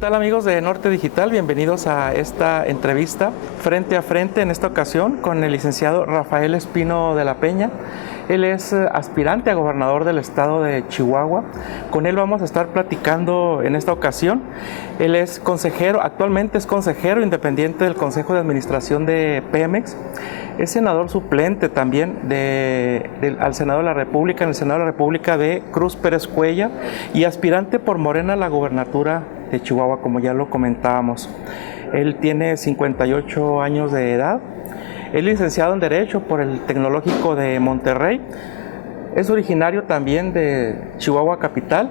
tal amigos de Norte Digital? Bienvenidos a esta entrevista frente a frente en esta ocasión con el licenciado Rafael Espino de la Peña. Él es aspirante a gobernador del estado de Chihuahua. Con él vamos a estar platicando en esta ocasión. Él es consejero, actualmente es consejero independiente del Consejo de Administración de Pemex. Es senador suplente también al Senado de la República, en el Senado de la República de Cruz Pérez Cuellar, y aspirante por Morena a la gobernatura de Chihuahua, como ya lo comentábamos. Él tiene 58 años de edad. Es licenciado en Derecho por el Tecnológico de Monterrey. Es originario también de Chihuahua capital,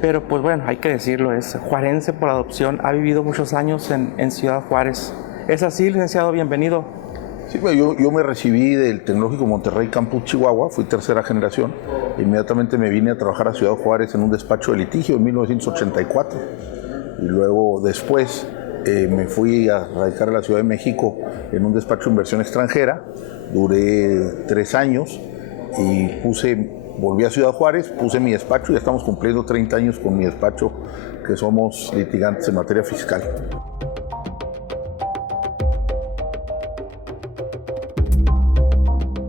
pero pues bueno, hay que decirlo, es juarense por adopción. Ha vivido muchos años en Ciudad Juárez. ¿Es así, licenciado? Bienvenido. Sí, yo me recibí del Tecnológico Monterrey Campus Chihuahua, fui tercera generación. Inmediatamente me vine a trabajar a Ciudad Juárez en un despacho de litigio en 1984. Y luego después me fui a radicar a la Ciudad de México en un despacho de inversión extranjera. Duré 3 años y volví a Ciudad Juárez, puse mi despacho y ya estamos cumpliendo 30 años con mi despacho, que somos litigantes en materia fiscal.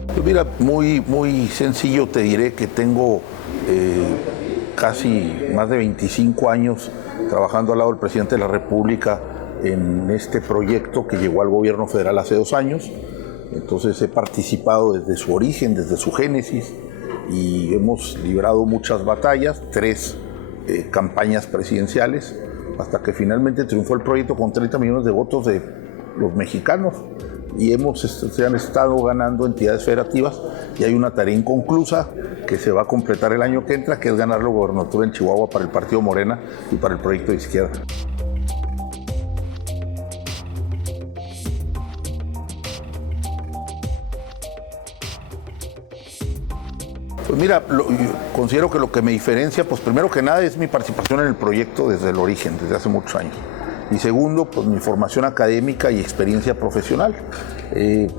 Pues mira, muy sencillo, te diré que tengo casi más de 25 años trabajando al lado del presidente de la República en este proyecto que llegó al gobierno federal hace 2 años. Entonces he participado desde su origen, desde su génesis, y hemos librado muchas batallas, 3 campañas presidenciales, hasta que finalmente triunfó el proyecto con 30 millones de votos de los mexicanos. Y se han estado ganando entidades federativas, y hay una tarea inconclusa que se va a completar el año que entra, que es ganar la gobernatura en Chihuahua para el partido Morena y para el proyecto de izquierda. Pues mira, yo considero que lo que me diferencia, pues primero que nada, es mi participación en el proyecto desde el origen, desde hace muchos años. Y segundo, pues mi formación académica y experiencia profesional.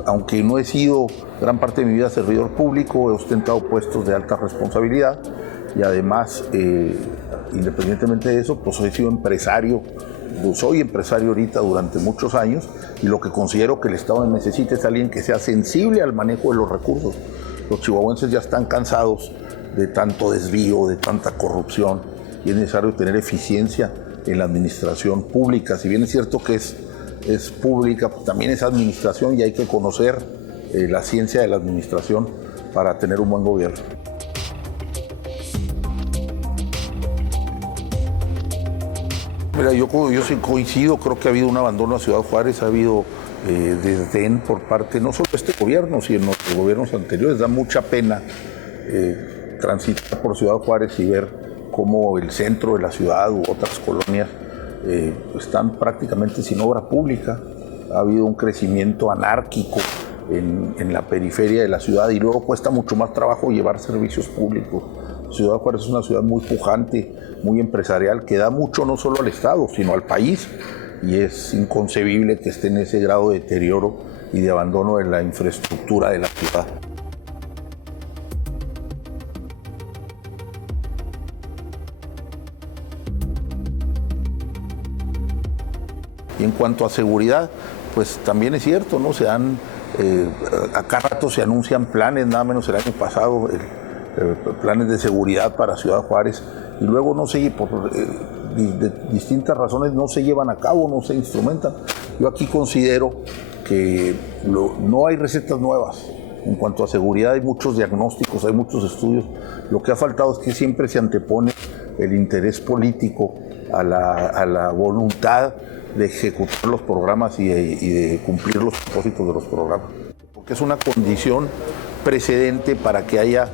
Aunque no he sido gran parte de mi vida servidor público, he ostentado puestos de alta responsabilidad y además, independientemente de eso, pues he sido empresario. Soy empresario ahorita durante muchos años, y lo que considero que el Estado necesita es alguien que sea sensible al manejo de los recursos. Los chihuahuenses ya están cansados de tanto desvío, de tanta corrupción, y es necesario tener eficiencia en la administración pública. Si bien es cierto que es pública, pues también es administración, y hay que conocer la ciencia de la administración para tener un buen gobierno. Mira, yo sí coincido, creo que ha habido un abandono a Ciudad Juárez, ha habido desdén por parte no solo de este gobierno, sino de los gobiernos anteriores. Da mucha pena transitar por Ciudad Juárez y ver cómo el centro de la ciudad u otras colonias están prácticamente sin obra pública. Ha habido un crecimiento anárquico en la periferia de la ciudad, y luego cuesta mucho más trabajo llevar servicios públicos. Ciudad Juárez es una ciudad muy pujante, muy empresarial, que da mucho no solo al Estado, sino al país, y es inconcebible que esté en ese grado de deterioro y de abandono de la infraestructura de la ciudad. Y en cuanto a seguridad, pues también es cierto, ¿no? A cada rato se anuncian planes, nada menos el año pasado, planes de seguridad para Ciudad Juárez, y luego por distintas razones no se llevan a cabo, no se instrumentan. Yo aquí considero que no hay recetas nuevas. En cuanto a seguridad, hay muchos diagnósticos, hay muchos estudios. Lo que ha faltado es que siempre se antepone el interés político a la voluntad de ejecutar los programas y de cumplir los propósitos de los programas. Porque es una condición precedente para que haya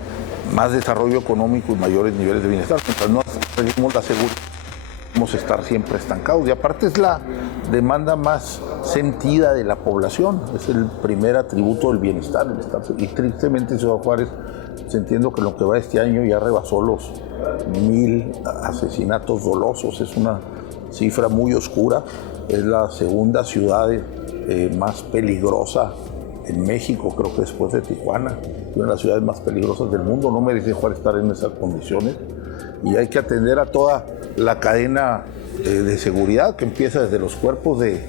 más desarrollo económico y mayores niveles de bienestar. Mientras no tenemos la seguridad, vamos a estar siempre estancados. Y aparte es la demanda más sentida de la población, es el primer atributo del bienestar. Y tristemente en Ciudad Juárez, entiendo que lo que va este año ya rebasó los 1000 asesinatos dolosos. Es una cifra muy oscura. Es la segunda ciudad más peligrosa en México, creo que después de Tijuana, una de las ciudades más peligrosas del mundo. No merece Juárez estar en esas condiciones, y hay que atender a toda la cadena de seguridad que empieza desde los cuerpos de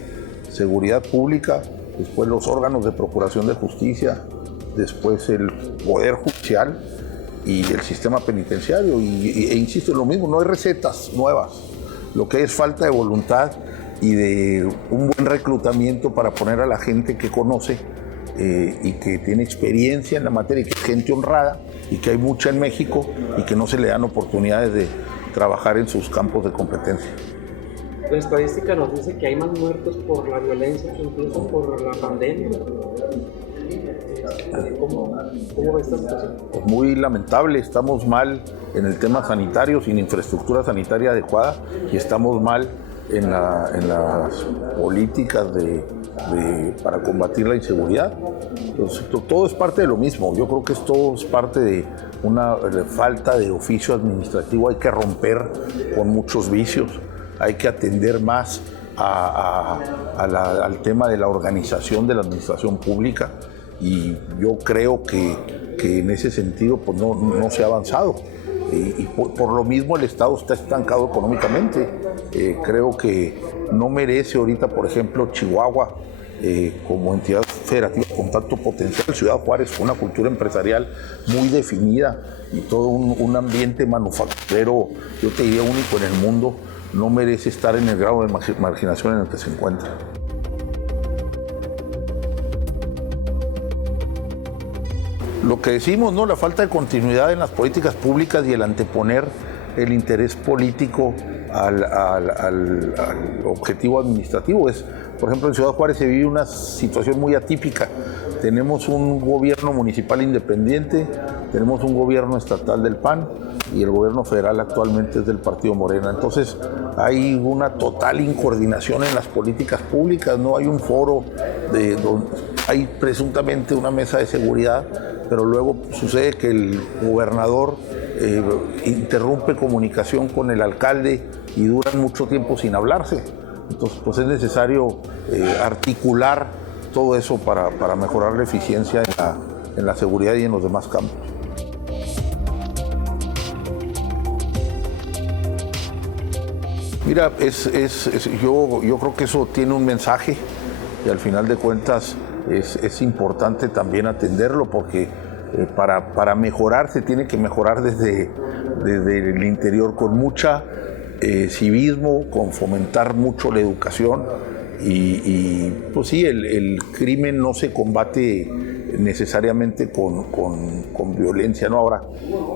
seguridad pública, después los órganos de procuración de justicia, después el poder judicial y el sistema penitenciario. E insisto en lo mismo, no hay recetas nuevas, lo que hay es falta de voluntad y de un buen reclutamiento para poner a la gente que conoce y que tiene experiencia en la materia y que es gente honrada y que hay mucha en México y que no se le dan oportunidades de trabajar en sus campos de competencia. La estadística nos dice que hay más muertos por la violencia, incluso por la pandemia. ¿Cómo ve esta situación? Es muy lamentable, estamos mal en el tema sanitario, sin infraestructura sanitaria adecuada, y estamos mal en las políticas para combatir la inseguridad. Entonces, todo es parte de lo mismo. Yo creo que todo es parte de una falta de oficio administrativo. Hay que romper con muchos vicios, hay que atender más al tema de la organización de la administración pública, y yo creo que en ese sentido pues no se ha avanzado. Y por lo mismo el Estado está estancado económicamente. Creo que no merece ahorita, por ejemplo, Chihuahua como entidad federativa con tanto potencial. Ciudad Juárez, con una cultura empresarial muy definida y todo un ambiente manufacturero, yo te diría único en el mundo, no merece estar en el grado de marginación en el que se encuentra. Lo que decimos, ¿no? La falta de continuidad en las políticas públicas y el anteponer el interés político al objetivo administrativo. Por ejemplo, en Ciudad Juárez se vive una situación muy atípica. Tenemos un gobierno municipal independiente, tenemos un gobierno estatal del PAN y el gobierno federal actualmente es del Partido Morena. Entonces hay una total incoordinación en las políticas públicas, no hay un foro donde hay presuntamente una mesa de seguridad, pero luego sucede que el gobernador interrumpe comunicación con el alcalde y duran mucho tiempo sin hablarse. Entonces pues es necesario articular todo eso para mejorar la eficiencia en la seguridad y en los demás campos. Mira, yo creo que eso tiene un mensaje y al final de cuentas es importante también atenderlo, porque para mejorar se tiene que mejorar desde el interior con mucha civismo, con fomentar mucho la educación y pues sí, el crimen no se combate necesariamente con violencia, ¿no? Ahora,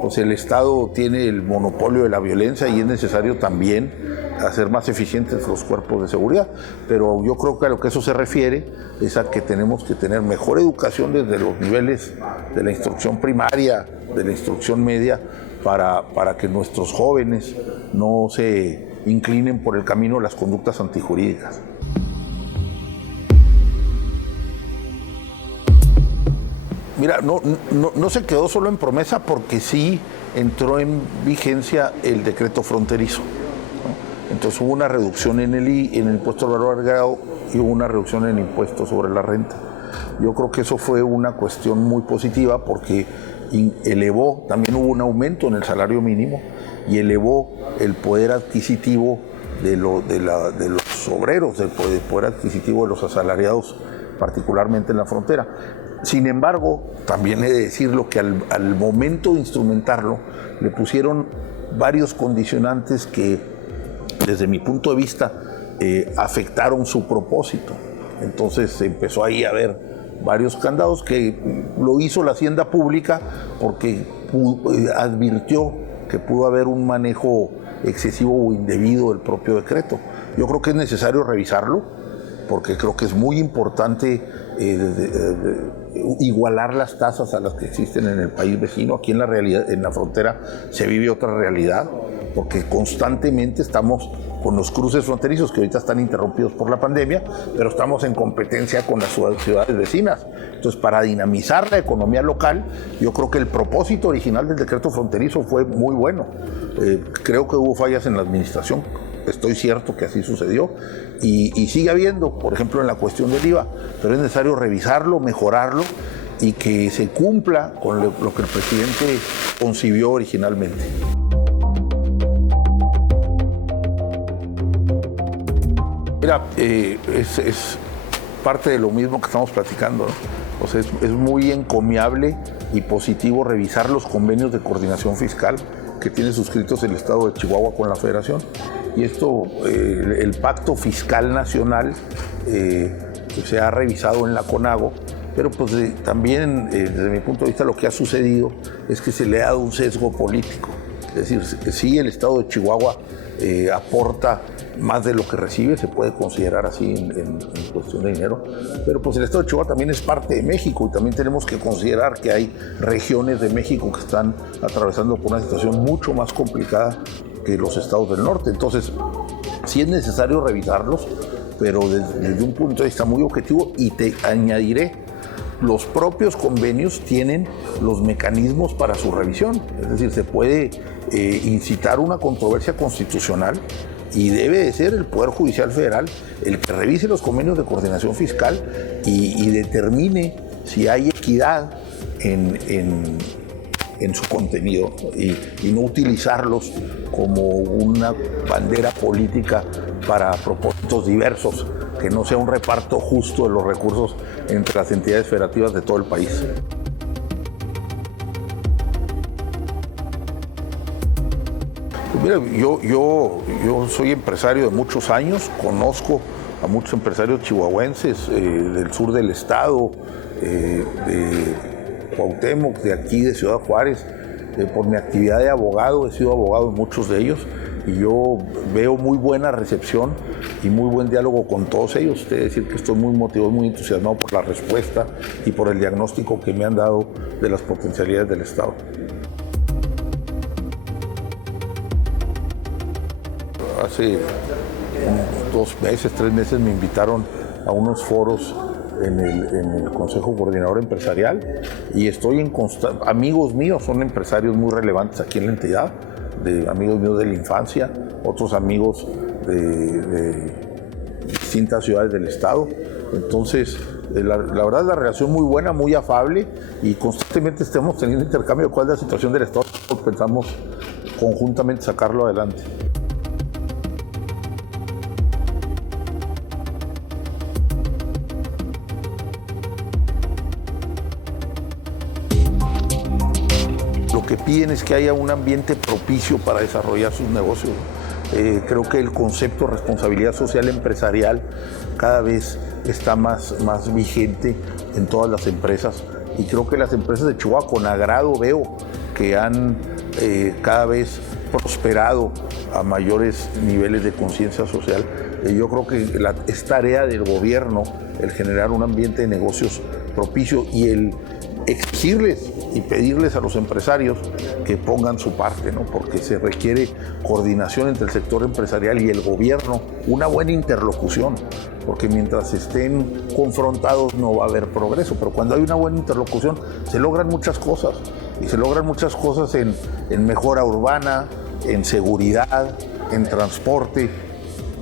pues el Estado tiene el monopolio de la violencia y es necesario también hacer más eficientes los cuerpos de seguridad, pero yo creo que a lo que eso se refiere es a que tenemos que tener mejor educación desde los niveles de la instrucción primaria, de la instrucción media, para que nuestros jóvenes no se inclinen por el camino de las conductas antijurídicas. Mira, no se quedó solo en promesa, porque sí entró en vigencia el decreto fronterizo, ¿no? Entonces hubo una reducción en el impuesto al valor agregado y hubo una reducción en el impuesto sobre la renta. Yo creo que eso fue una cuestión muy positiva, porque elevó, también hubo un aumento en el salario mínimo y elevó el poder adquisitivo de los obreros, del poder adquisitivo de los asalariados, particularmente en la frontera. Sin embargo, también he de decirlo que al momento de instrumentarlo le pusieron varios condicionantes que, desde mi punto de vista, afectaron su propósito. Entonces empezó ahí a haber varios candados que lo hizo la Hacienda Pública porque advirtió que pudo haber un manejo excesivo o indebido del propio decreto. Yo creo que es necesario revisarlo, porque creo que es muy importante igualar las tasas a las que existen en el país vecino. Aquí en la frontera se vive otra realidad, porque constantemente estamos con los cruces fronterizos, que ahorita están interrumpidos por la pandemia, pero estamos en competencia con las ciudades vecinas. Entonces, para dinamizar la economía local, yo creo que el propósito original del decreto fronterizo fue muy bueno. Creo que hubo fallas en la administración, estoy cierto que así sucedió, y sigue habiendo, por ejemplo, en la cuestión del IVA, pero es necesario revisarlo, mejorarlo y que se cumpla con lo que el presidente concibió originalmente. Mira, es parte de lo mismo que estamos platicando, ¿no? O sea, es muy encomiable y positivo revisar los convenios de coordinación fiscal que tiene suscritos el Estado de Chihuahua con la Federación. Y esto, el Pacto Fiscal Nacional, que se ha revisado en la CONAGO, pero pues también, desde mi punto de vista, lo que ha sucedido es que se le ha dado un sesgo político. Es decir, que sí, el Estado de Chihuahua aporta más de lo que recibe, se puede considerar así en cuestión de dinero, pero pues el Estado de Chihuahua también es parte de México y también tenemos que considerar que hay regiones de México que están atravesando por una situación mucho más complicada que los estados del norte. Entonces, sí es necesario revisarlos, pero desde un punto de vista muy objetivo, y te añadiré, los propios convenios tienen los mecanismos para su revisión. Es decir, se puede incitar una controversia constitucional y debe de ser el Poder Judicial Federal el que revise los convenios de coordinación fiscal y determine si hay equidad en su contenido y no utilizarlos como una bandera política para propósitos diversos, que no sea un reparto justo de los recursos entre las entidades federativas de todo el país. Pues mira, yo soy empresario de muchos años, conozco a muchos empresarios chihuahuenses del sur del estado, de Cuauhtémoc, de aquí de Ciudad Juárez. Por mi actividad de abogado, he sido abogado en muchos de ellos y yo veo muy buena recepción y muy buen diálogo con todos ellos. Es decir, que estoy muy motivado, muy entusiasmado por la respuesta y por el diagnóstico que me han dado de las potencialidades del Estado. Hace 2 meses, 3 meses me invitaron a unos foros en el Consejo Coordinador Empresarial y estoy en constante. Amigos míos son empresarios muy relevantes aquí en la entidad, amigos míos de la infancia, otros amigos de distintas ciudades del estado. Entonces, la verdad, la relación muy buena, muy afable y constantemente estamos teniendo intercambio de cuál es la situación del estado. Pensamos conjuntamente sacarlo adelante. Lo que piden es que haya un ambiente propicio para desarrollar sus negocios. Creo que el concepto de responsabilidad social empresarial cada vez está más vigente en todas las empresas y creo que las empresas de Chihuahua con agrado veo que han cada vez prosperado a mayores niveles de conciencia social. Yo creo que es tarea del gobierno el generar un ambiente de negocios propicio y el exigirles y pedirles a los empresarios que pongan su parte, ¿no? Porque se requiere coordinación entre el sector empresarial y el gobierno, una buena interlocución, porque mientras estén confrontados no va a haber progreso, pero cuando hay una buena interlocución se logran muchas cosas, y se logran muchas cosas en mejora urbana, en seguridad, en transporte,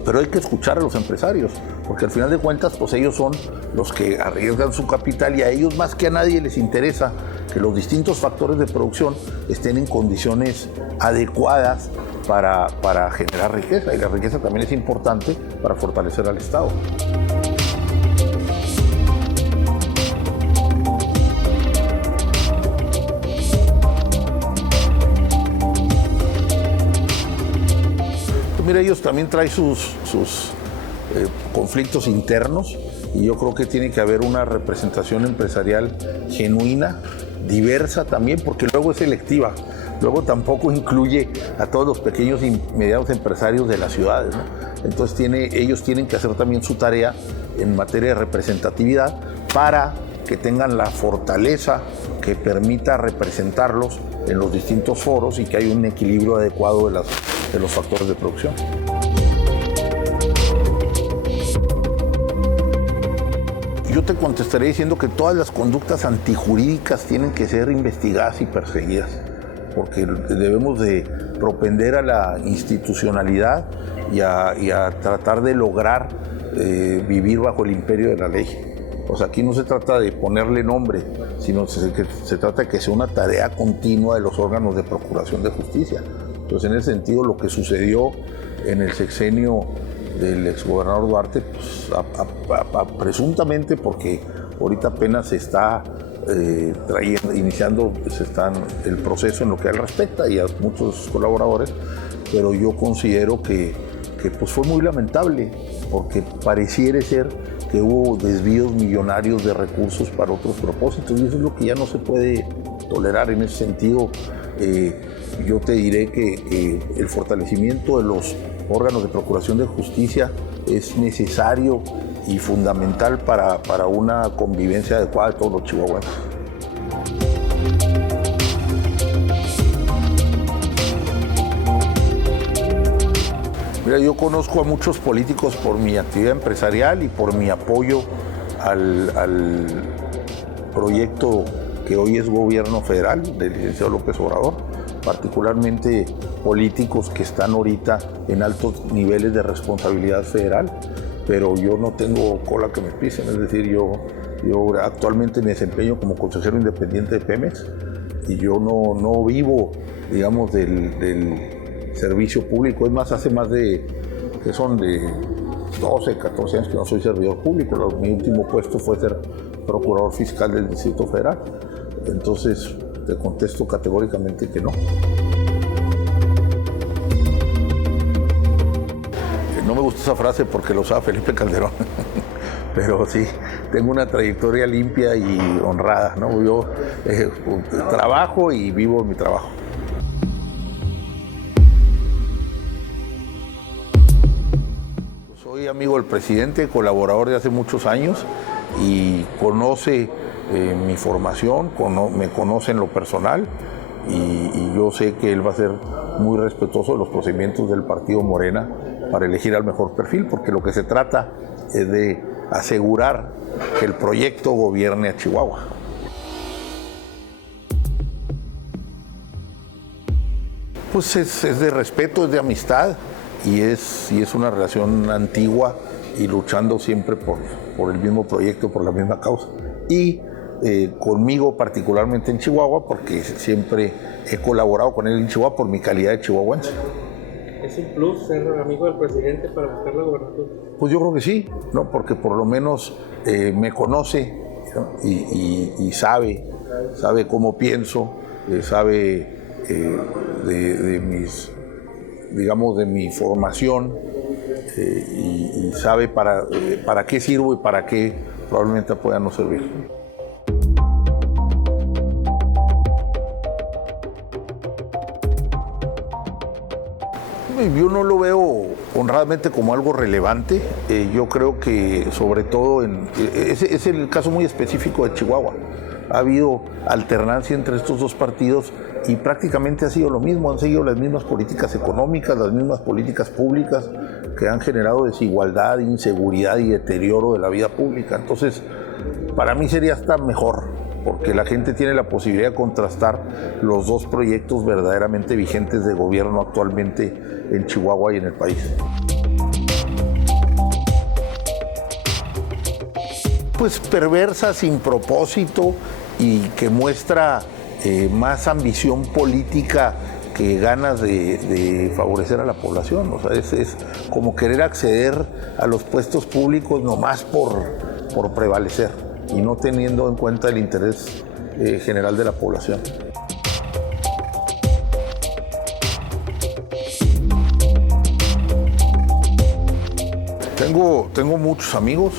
pero hay que escuchar a los empresarios, porque al final de cuentas pues ellos son los que arriesgan su capital y a ellos más que a nadie les interesa que los distintos factores de producción estén en condiciones adecuadas para generar riqueza, y la riqueza también es importante para fortalecer al Estado. Pues mira, ellos también traen sus conflictos internos y yo creo que tiene que haber una representación empresarial genuina, diversa también, porque luego es selectiva, luego tampoco incluye a todos los pequeños y medianos empresarios de las ciudades, ¿no? Entonces ellos tienen que hacer también su tarea en materia de representatividad para que tengan la fortaleza que permita representarlos en los distintos foros y que haya un equilibrio adecuado de los factores de producción. Yo te contestaré diciendo que todas las conductas antijurídicas tienen que ser investigadas y perseguidas, porque debemos de propender a la institucionalidad y a tratar de lograr vivir bajo el imperio de la ley. O sea, aquí no se trata de ponerle nombre, sino que se trata de que sea una tarea continua de los órganos de procuración de justicia. Entonces, en ese sentido, lo que sucedió en el sexenio del exgobernador Duarte, pues, presuntamente porque ahorita apenas se está iniciando el proceso en lo que a él respecta y a muchos colaboradores, pero yo considero que pues fue muy lamentable, porque pareciera ser que hubo desvíos millonarios de recursos para otros propósitos, y eso es lo que ya no se puede tolerar. En ese sentido, yo te diré que el fortalecimiento de los órganos de procuración de justicia es necesario y fundamental para una convivencia adecuada de todos los chihuahuenses. Mira, yo conozco a muchos políticos por mi actividad empresarial y por mi apoyo al proyecto que hoy es gobierno federal del licenciado López Obrador, particularmente políticos que están ahorita en altos niveles de responsabilidad federal, pero yo no tengo cola que me pisen, es decir, yo actualmente me desempeño como consejero independiente de Pemex y yo no vivo, digamos, del servicio público. Es más, hace más de 12, 14 años que no soy servidor público. Mi último puesto fue ser procurador fiscal del Distrito Federal. Entonces, te contesto categóricamente que no. No me gusta esa frase porque lo usaba Felipe Calderón, pero sí, tengo una trayectoria limpia y honrada, ¿no? Yo trabajo y vivo mi trabajo. Soy amigo del presidente, colaborador de hace muchos años y conoce mi formación, me conoce en lo personal y yo sé que él va a ser muy respetuoso de los procedimientos del partido Morena para elegir al mejor perfil, porque lo que se trata es de asegurar que el proyecto gobierne a Chihuahua. Pues es de respeto, es de amistad y es una relación antigua y luchando siempre por el mismo proyecto, por la misma causa. Y conmigo particularmente en Chihuahua, porque siempre he colaborado con él en Chihuahua por mi calidad de chihuahuense. ¿Es un plus ser amigo del presidente para buscar la gobernatura? Pues yo creo que sí, ¿no? Porque por lo menos me conoce, ¿no? y sabe cómo pienso, sabe de mi formación y sabe para qué sirvo y para qué probablemente pueda no servir. Yo no lo veo honradamente como algo relevante. Yo creo que sobre todo es el caso muy específico de Chihuahua. Ha habido alternancia entre estos dos partidos y prácticamente ha sido lo mismo. Han seguido las mismas políticas económicas, las mismas políticas públicas que han generado desigualdad, inseguridad y deterioro de la vida pública. Entonces, para mí sería hasta mejor, porque la gente tiene la posibilidad de contrastar los dos proyectos verdaderamente vigentes de gobierno actualmente en Chihuahua y en el país. Pues perversa, sin propósito y que muestra más ambición política que ganas de favorecer a la población. O sea, es como querer acceder a los puestos públicos nomás por prevalecer y no teniendo en cuenta el interés general de la población. Tengo muchos amigos,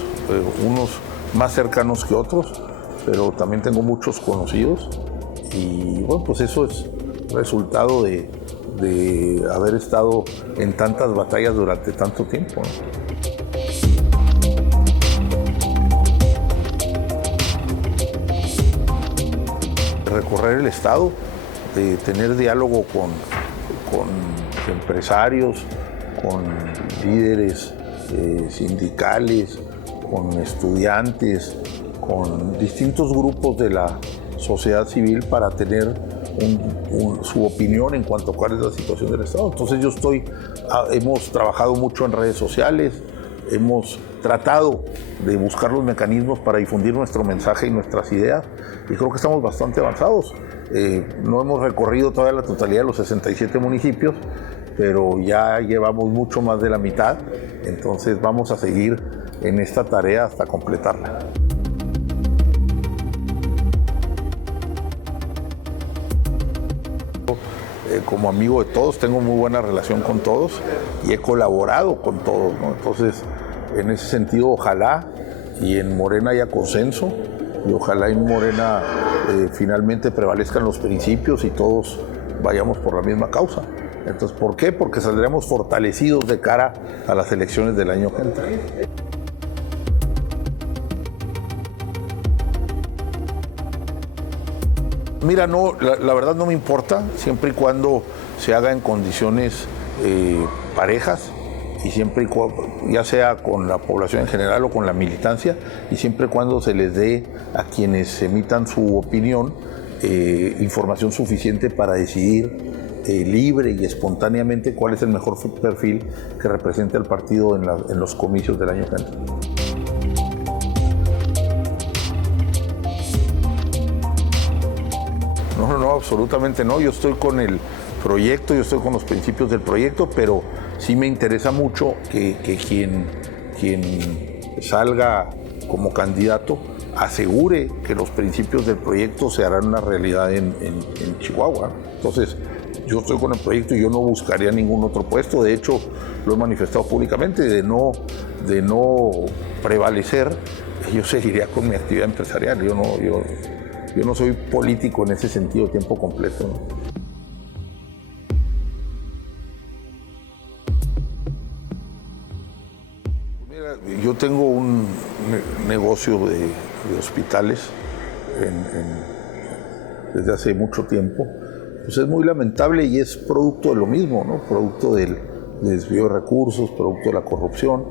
unos más cercanos que otros, pero también tengo muchos conocidos y bueno, pues eso es resultado de haber estado en tantas batallas durante tanto tiempo, ¿no? Recorrer el estado, de tener diálogo con empresarios, con líderes sindicales, con estudiantes, con distintos grupos de la sociedad civil para tener su opinión en cuanto a cuál es la situación del estado. Entonces hemos trabajado mucho en redes sociales, hemos tratado de buscar los mecanismos para difundir nuestro mensaje y nuestras ideas y creo que estamos bastante avanzados. No hemos recorrido todavía la totalidad de los 67 municipios, pero ya llevamos mucho más de la mitad, entonces vamos a seguir en esta tarea hasta completarla. Como amigo de todos, tengo muy buena relación con todos y he colaborado con todos, ¿no? Entonces, en ese sentido, ojalá y en Morena haya consenso y ojalá en Morena finalmente prevalezcan los principios y todos vayamos por la misma causa. Entonces, ¿por qué? Porque saldremos fortalecidos de cara a las elecciones del año que entra. Mira, no, la verdad no me importa, siempre y cuando se haga en condiciones parejas y siempre y cuando, ya sea con la población en general o con la militancia, y siempre y cuando se les dé a quienes emitan su opinión información suficiente para decidir libre y espontáneamente cuál es el mejor perfil que represente al partido en los comicios del año que entra. No, absolutamente no. Yo estoy con el proyecto, yo estoy con los principios del proyecto, pero sí me interesa mucho que quien salga como candidato asegure que los principios del proyecto se harán una realidad en Chihuahua. Entonces, yo estoy con el proyecto y yo no buscaría ningún otro puesto. De hecho, lo he manifestado públicamente, de no prevalecer, yo seguiría con mi actividad empresarial. Yo no soy político en ese sentido, tiempo completo, ¿no? Mira, yo tengo un negocio de hospitales desde hace mucho tiempo. Pues es muy lamentable y es producto de lo mismo, ¿no? Producto del desvío de recursos, producto de la corrupción.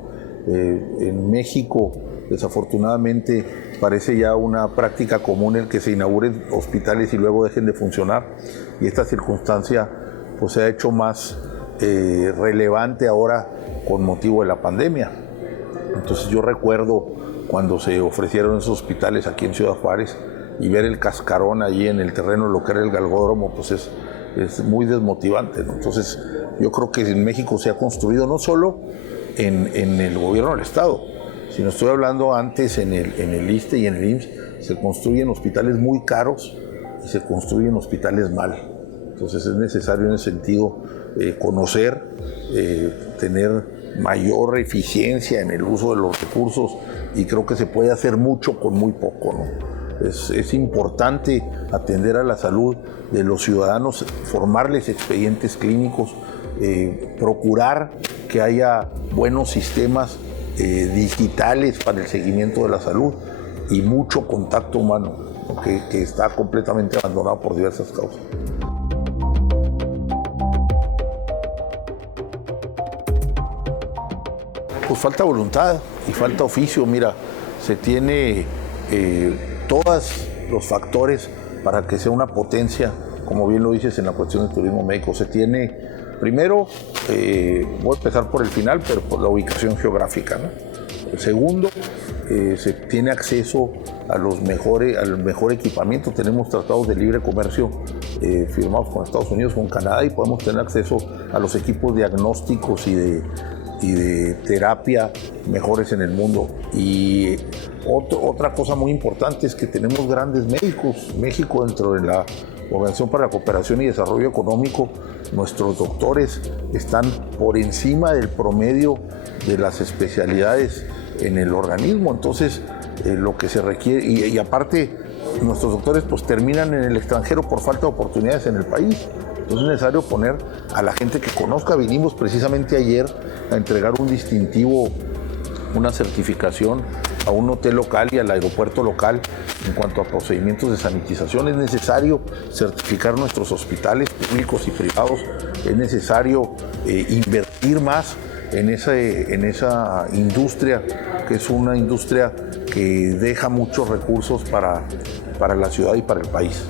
En México, desafortunadamente, parece ya una práctica común el que se inauguren hospitales y luego dejen de funcionar, y esta circunstancia pues se ha hecho más relevante ahora con motivo de la pandemia. Entonces yo recuerdo cuando se ofrecieron esos hospitales aquí en Ciudad Juárez y ver el cascarón allí en el terreno, lo que era el galgódromo, pues es muy desmotivante, ¿no? Entonces yo creo que en México se ha construido no solo en el gobierno del Estado, sino estoy hablando antes en el ISSSTE y en el IMSS, se construyen hospitales muy caros y se construyen hospitales mal. Entonces es necesario en ese sentido conocer, tener mayor eficiencia en el uso de los recursos, y creo que se puede hacer mucho con muy poco, ¿no? Es importante atender a la salud de los ciudadanos, formarles expedientes clínicos, procurar que haya buenos sistemas digitales para el seguimiento de la salud y mucho contacto humano, ¿no? que está completamente abandonado por diversas causas. Pues falta voluntad y falta oficio. Mira, se tiene todos los factores para que sea una potencia, como bien lo dices en la cuestión del turismo médico. Se tiene, primero, voy a empezar por el final, pero por la ubicación geográfica, ¿no? Segundo, se tiene acceso al mejor equipamiento. Tenemos tratados de libre comercio firmados con Estados Unidos, con Canadá, y podemos tener acceso a los equipos diagnósticos y de terapia mejores en el mundo. Y otra cosa muy importante es que tenemos grandes médicos. México, dentro de la Organización para la Cooperación y Desarrollo Económico, nuestros doctores están por encima del promedio de las especialidades en el organismo. Entonces, lo que se requiere, y aparte, nuestros doctores pues terminan en el extranjero por falta de oportunidades en el país. Entonces es necesario poner a la gente que conozca. Vinimos precisamente ayer a entregar un distintivo, una certificación a un hotel local y al aeropuerto local en cuanto a procedimientos de sanitización. Es necesario certificar nuestros hospitales públicos y privados. Es necesario invertir más en esa industria, que es una industria que deja muchos recursos para la ciudad y para el país.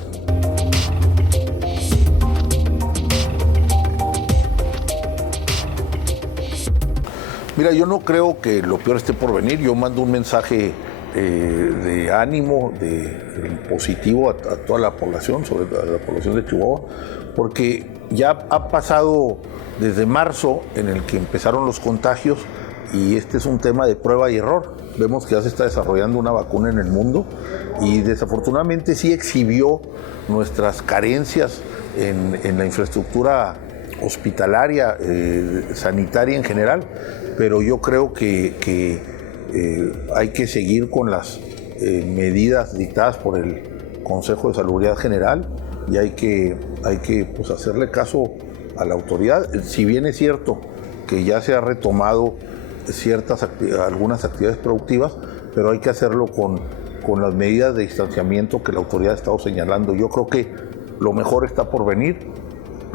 Mira, yo no creo que lo peor esté por venir. Yo mando un mensaje de ánimo, de positivo a toda la población, sobre todo a la población de Chihuahua, porque ya ha pasado desde marzo, en el que empezaron los contagios, y este es un tema de prueba y error. Vemos que ya se está desarrollando una vacuna en el mundo y desafortunadamente sí exhibió nuestras carencias en la infraestructura hospitalaria, sanitaria en general, pero yo creo que hay que seguir con las medidas dictadas por el Consejo de Salubridad General y hay que pues, hacerle caso a la autoridad. Si bien es cierto que ya se ha retomado algunas actividades productivas, pero hay que hacerlo con las medidas de distanciamiento que la autoridad ha estado señalando. Yo creo que lo mejor está por venir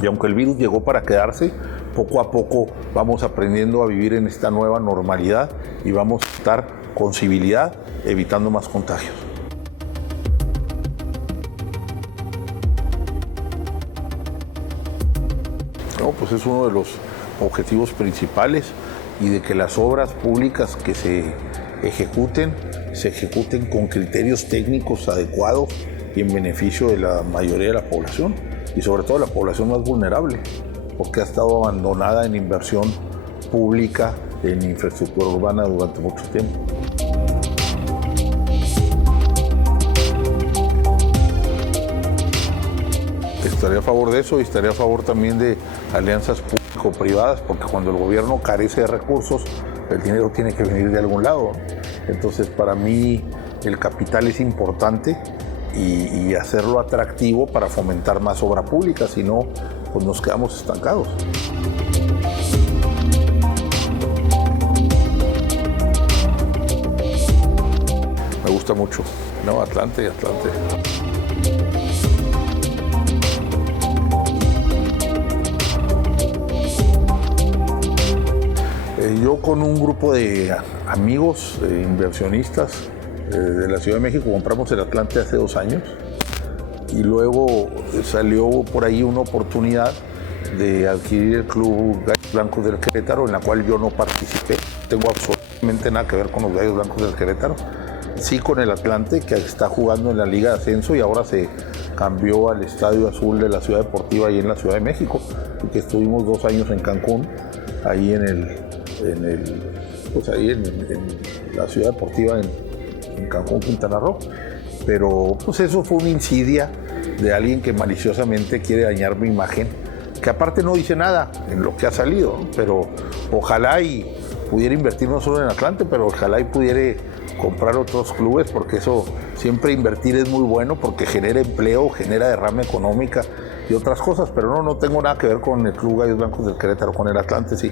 y aunque el virus llegó para quedarse, poco a poco vamos aprendiendo a vivir en esta nueva normalidad y vamos a estar con civilidad, evitando más contagios. No, pues es uno de los objetivos principales y de que las obras públicas que se ejecuten con criterios técnicos adecuados y en beneficio de la mayoría de la población y sobre todo la población más vulnerable, porque ha estado abandonada en inversión pública en infraestructura urbana durante mucho tiempo. Estaría a favor de eso y estaría a favor también de alianzas público-privadas, porque cuando el gobierno carece de recursos, el dinero tiene que venir de algún lado. Entonces, para mí, el capital es importante y hacerlo atractivo para fomentar más obra pública, si no, pues nos quedamos estancados. Me gusta mucho, ¿no? Atlante. Yo con un grupo de amigos, inversionistas de la Ciudad de México, compramos el Atlante hace 2 años y luego salió por ahí una oportunidad de adquirir el Club Gallos Blancos del Querétaro, en la cual yo no participé. Tengo absolutamente nada que ver con los Gallos Blancos del Querétaro. Sí con el Atlante, que está jugando en la Liga de Ascenso y ahora se cambió al Estadio Azul de la Ciudad Deportiva ahí en la Ciudad de México, y que estuvimos 2 años en Cancún, ahí en la Ciudad Deportiva en Cancún, Quintana Roo. Pero pues eso fue una insidia de alguien que maliciosamente quiere dañar mi imagen, que aparte no dice nada en lo que ha salido, ¿no? Pero ojalá y pudiera invertir no solo en Atlante, pero ojalá y pudiera comprar otros clubes, porque eso, siempre invertir es muy bueno porque genera empleo, genera derrama económica y otras cosas, pero no tengo nada que ver con el Club Gallos Blancos del Querétaro, con el Atlante sí.